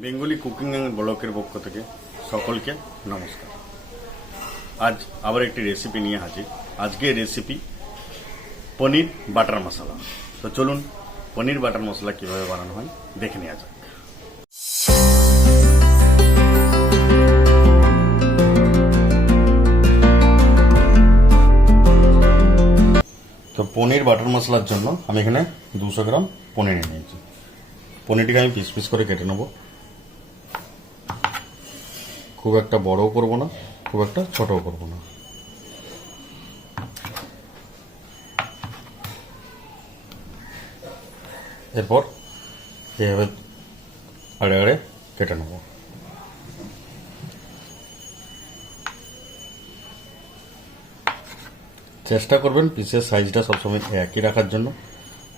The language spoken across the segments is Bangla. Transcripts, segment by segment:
বেঙ্গলি কুকিং ব্লকের পক্ষ থেকে সকলকে নমস্কার। আজ আবার একটি রেসিপি নিয়ে হাজির। আজকের রেসিপি পনির বাটার মশলা। তো চলুন পনির বাটার মশলা কিভাবে বানানো হয় দেখে নেওয়া যাক। তো পনির বাটার মশলার জন্য আমি এখানে 200 গ্রাম পনির নিয়েছি। পনিরটিকে আমি পিস পিস করে কেটে নেব। খুব একটা বড়ও করবো না, খুব একটা ছোটও করবো না। এরপর এভাবে আড়ে আড়ে কেটে নেব। চেষ্টা করবেন পিসের সাইজটা সবসময় একই রাখার জন্য,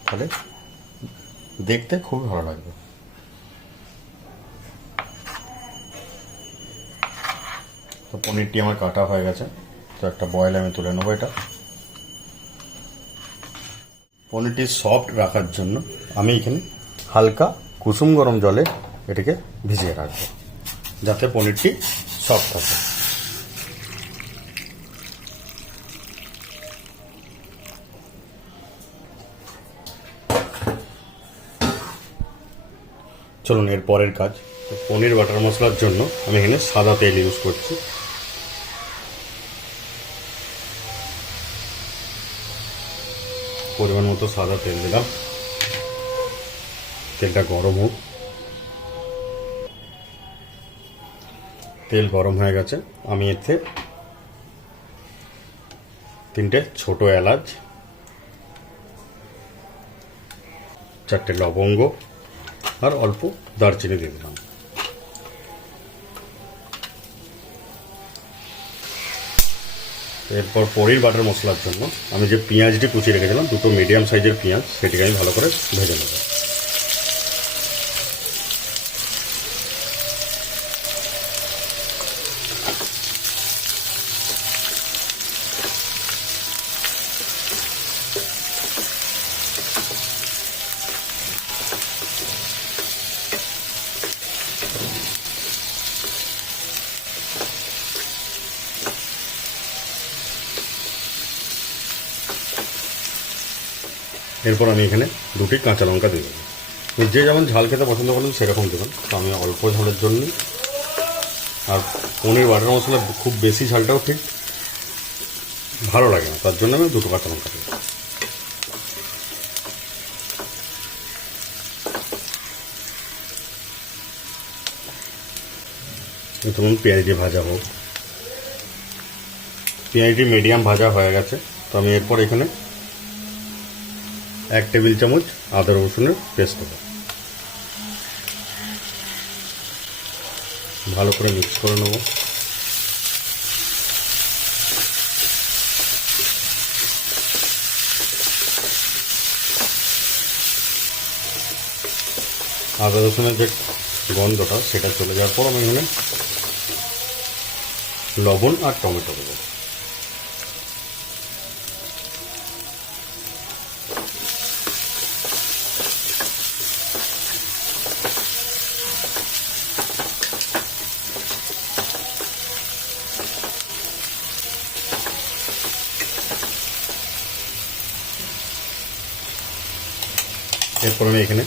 তাহলে দেখতে খুবই ভালো লাগবে। তো পনিরটি আমার কাটা হয়ে গেছে, তো একটা বয়েলে আমি তুলে নেবো। এটা পনিরটি সফট রাখার জন্য আমি এখানে হালকা কুসুম গরম জলে এটিকে ভিজিয়ে রাখবো, যাতে পনিরটি সফট থাকে। চলুন এর পরের কাজ। পনির বাটার মশলার জন্য আমি এখানে সাদা তেল ইউজ করছি। পরিমাণ মতো সাদা তেল দিলাম। তেলটা গরম হোক। তেল গরম হয়ে গেছে, আমি এতে 3টে ছোট এলাচ, 4টে লবঙ্গ আর অল্প দারচিনি দিয়ে দিলাম। এরপর পনির বাটার মশলার জন্য আমি যে পেঁয়াজটি কুচিয়ে রেখেছিলাম, 2টো মিডিয়াম সাইজের পেঁয়াজ, সেটিকে আমি ভালো করে ভেজে নেব। এরপর আমি এখানে 2টি কাঁচা লঙ্কা দিয়ে দেবো। যে যেমন ঝাল খেতে পছন্দ করেন সেরকম দেবেন, তো আমি অল্প ঝালের জন্য। আর পনির বাটার মশলা খুব বেশি ঝালটাও ঠিক ভালো লাগে না, তার জন্য আমি 2টো কাঁচা লঙ্কা দেবো। ধরুন পেঁয়াজটি ভাজা হোক। পেঁয়াজটি মিডিয়াম ভাজা হয়ে গেছে, তো আমি এরপর এখানে 1 টেবিল চামচ আদা রসুনের পেস্ট দেবো। ভালো করে মিক্স করে নেব। আদা রসুনের যে গন্ধটা সেটা চলে যাওয়ার পর আমি এখানে লবণ আর টমেটো দেবো। এরপর আমি এখানে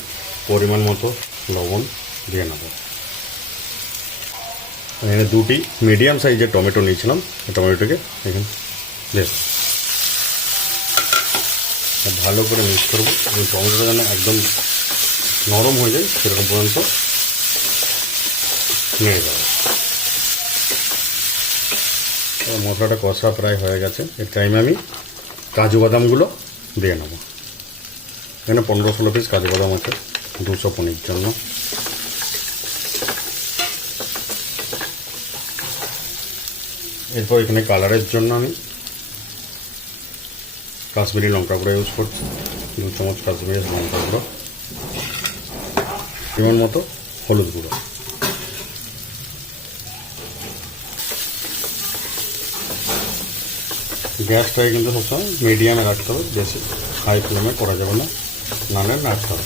পরিমাণ মতো লবণ দিয়ে নেব। এখানে 2টি মিডিয়াম সাইজের টমেটো নিয়েছিলাম, টমেটোটাকে এখানে বেশ ভালো করে মিক্স করবো। এবং টমেটোটা যেন একদম নরম হয়ে যায় সেরকম পর্যন্ত নিয়ে যাবো। মশলাটা কষা প্রায় হয়ে গেছে। এর টাইমে আমি কাজু বাদামগুলো দিয়ে নেব। এখানে 15-16 পিস কাজু বাদাম আছে 200 পনির জন্য। এরপর এখানে কালারের জন্য আমি কাশ্মীরি লঙ্কা গুঁড়ো ইউজ করছি, 2 চামচ কাশ্মীরি লঙ্কা গুঁড়ো, পরিমাণ মতো হলুদ গুঁড়ো। গ্যাসটাকে কিন্তু সবসময় মিডিয়ামে রাখতে হবে, বেশি হাই ফ্লেমে করা যাবে না, নাহলে নাড়তে হবে।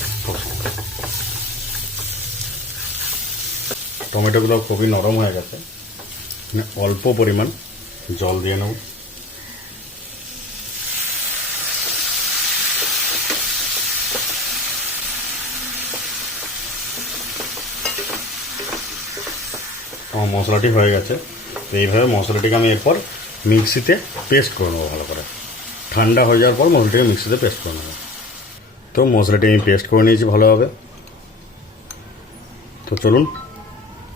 টমেটোগুলো খুবই নরম হয়ে গেছে, অল্প পরিমাণ জল দিয়ে নেব। আমার মশলাটি হয়ে গেছে, তো এইভাবে মশলাটিকে আমি এরপর মিক্সিতে পেস্ট করে নেবো ভালো করে। ঠান্ডা হয়ে যাওয়ার পর মশলাটিকে মিক্সিতে পেস্ট করে নেবো। তো মশলাটি আমি পেস্ট করে নিয়েছি ভালোভাবে। তো চলুন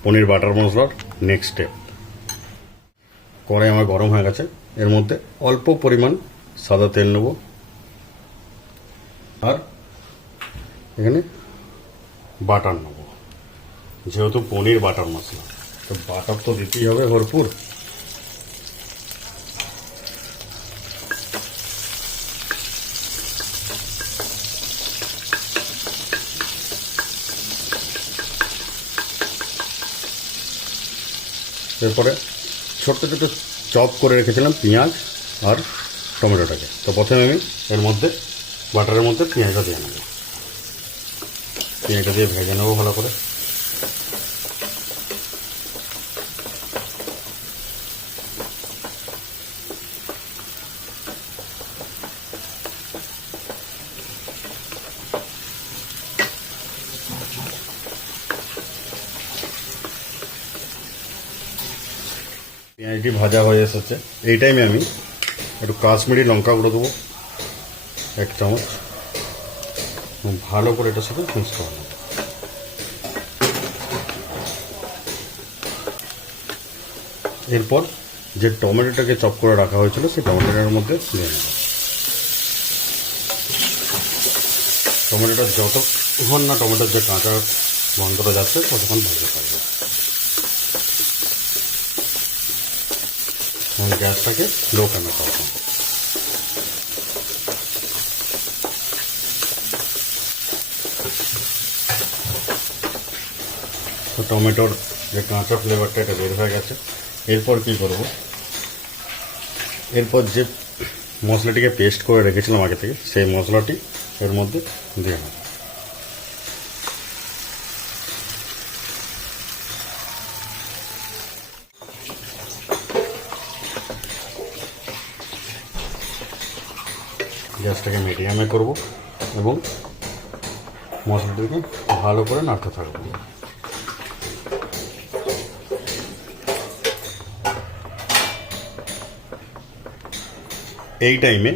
পনির বাটার মশলার নেক্সট স্টেপ। কড়াই আমার গরম হয়ে গেছে, এর মধ্যে অল্প পরিমাণ সাদা তেল নেব, আর এখানে বাটার নেব। যেহেতু পনির বাটার মশলা, তো বাটার তো দিতেই হবে ভরপুর। এরপরে ছোট্ট ছোট চপ করে রেখেছিলাম পেঁয়াজ আর টমেটোটাকে। তো প্রথমে আমি এর মধ্যে বাটারের মধ্যে পেঁয়াজটা দিয়ে নেব। পেঁয়াজটা দিয়ে ভেজে নেবো ভালো করে। পেঁয়াজটি ভাজা হয়ে এসেছে, এই টাইমে আমি একটু কাশ্মীরি লঙ্কা গুঁড়ো দেবো 1 চামচ। ভালো করে এটার সাথে মিক্স করে নেব। এরপর যে টমেটোটাকে চপ করে রাখা হয়েছিল সেই টমেটোটার মধ্যে দিয়ে নেব। টমেটোটা যতক্ষণ না টমেটোর যে কাঁচা গন্ধটা যাচ্ছে ততক্ষণ ভাজতে পারবে। এবং গ্যাসটাকে লো ফ্লেমে করব। তো টমেটোর যে কাঁচা ফ্লেভারটা এটা বের হয়ে গেছে। এরপর কি করব, এরপর যে মশলাটিকে পেস্ট করে রেখেছিলাম আগে থেকে, সেই মশলাটি এর মধ্যে দিয়ে নেব। গ্যাসটাকে মিডিয়ামে করব এবং মশলাটিকে ভালো করে নাড়তে থাকবো। এই টাইমে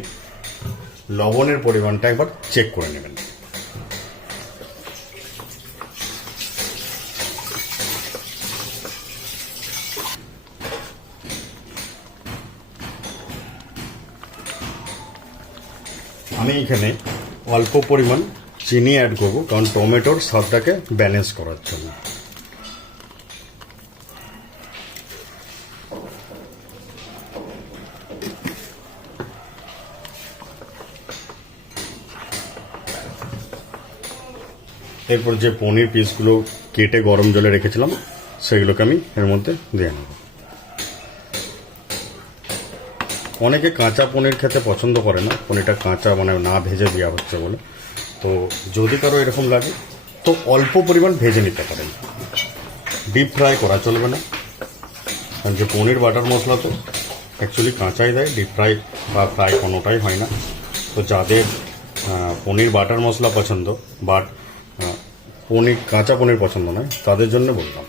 লবণের পরিমাণটা একবার চেক করে নেবেন। আমি এখানে অল্প পরিমাণ চিনি অ্যাড করব, কারণ টমেটোর স্বাদটাকে ব্যালেন্স করার জন্য। এরপর যে পনির পিসগুলো কেটে গরম জলে রেখেছিলাম সেগুলোকে আমি এর মধ্যে দিয়ে নেব। অনেকে কাঁচা পনির খেতে পছন্দ করে না, পনিরটা কাঁচা মানে না ভেজে দেওয়া হচ্ছে বলে। তো যদি কারো এরকম লাগে তো অল্প পরিমাণ ভেজে নিতে পারেন, ডিপ ফ্রাই করা চলবে না, কারণ যে পনির বাটার মশলা তো অ্যাকচুয়ালি কাঁচাই দেয়, ডিপ ফ্রাই বা ফ্রাই কোনোটাই হয় না। তো যাদের পনির বাটার মশলা পছন্দ বাট পনির কাঁচা পনির পছন্দ নয়, তাদের জন্য বললাম।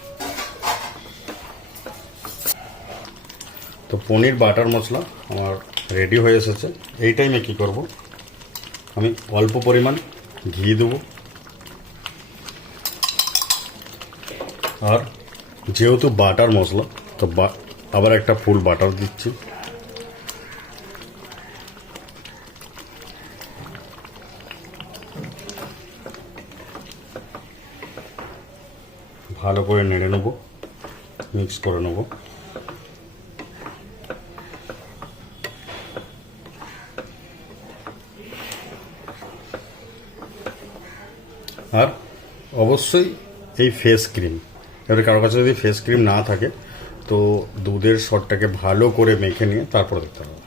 তো পনির বাটার মশলা আমার রেডি হয়ে এসেছে। এই টাইমে কী করব, আমি অল্প পরিমাণ ঘি দেবো, আর যেহেতু বাটার মশলা তো আবার একটা ফুল বাটার দিচ্ছি। ভালো করে নেড়ে নেব, মিক্স করে নেব। আর অবশ্যই এই ফেস ক্রিম, এবারে কারো কাছে যদি ফেস ক্রিম না থাকে তো দুধের সরটাকে ভালো করে মেখে নিয়ে তারপর দিতে হবে।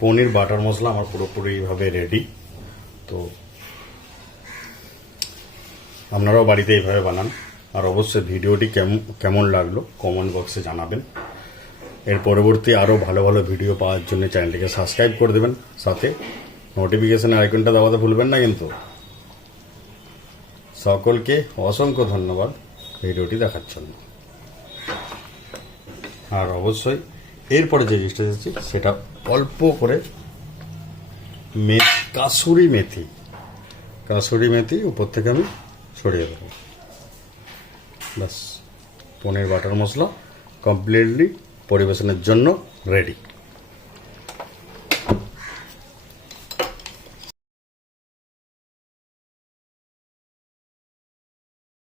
পনির বাটার মশলা আমার পুরোপুরিভাবে রেডি। তো আপনারাও বাড়িতে এইভাবে বানান, আর অবশ্যই ভিডিওটি কেমন লাগলো কমেন্ট বক্সে জানাবেন। এর পরবর্তী আরও ভালো ভালো ভিডিও পাওয়ার জন্য চ্যানেলটিকে সাবস্ক্রাইব করে দেবেন, সাথে নোটিফিকেশনের আইকনটা দাবাতে ভুলবেন না কিন্তু। সকলকে অসংখ্য ধন্যবাদ ভিডিওটি দেখার জন্য। আর অবশ্যই এরপরে যে জিনিসটা দিচ্ছি সেটা অল্প করে কাসুরি মেথি উপর থেকে আমি ছড়িয়ে দেবো। ব্যাস, পনির বাটার মশলা কমপ্লিটলি পরিবেশনের জন্য রেডি।